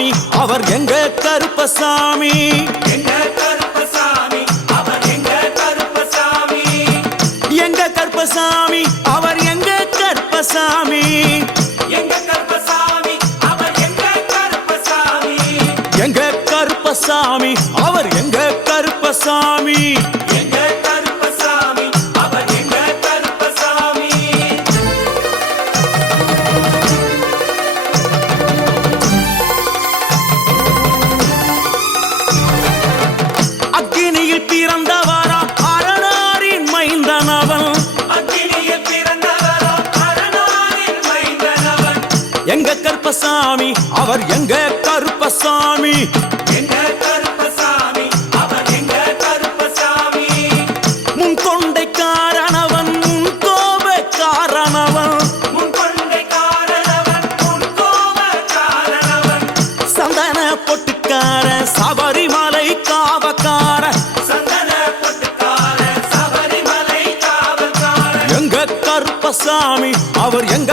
கருப்பசாமி அவர் எங்க கருப்பசாமி எங்க கருப்பசாமி அவர் எங்க கருப்பசாமி எங்க கருப்பசாமி அவர் எங்க கருப்பசாமி எங்க கருப்பசாமி அவர் எங்க கருப்பசாமி எங்க கருப்பசாமி அவர் எங்க கருப்பசாமி எங்க கருப்பசாமி அவர் எங்க கருப்பசாமி அக்கினியில் பிறந்தவரா அரணாரின் மைந்தனவன் அக்கினியில் பிறந்தவரோ அரணாரின் மைந்தனவன் எங்க கருப்பசாமி அவர் எங்க கருப்பசாமி எங்க கருப்பசாமி அவர் எங்க கருப்பசாமி முன் கொண்டைக்காரனவன் முன் கோபக்காரனவன் முன் கொண்டைக்காரனவன் முன் கோபக்காரனவன் சந்தன பொட்டுக்கார சபரிமலை காவக்கார சந்தன பொட்டுக்கார சபரிமலை காவல்காரன் எங்க கருப்பசாமி அவர் எங்க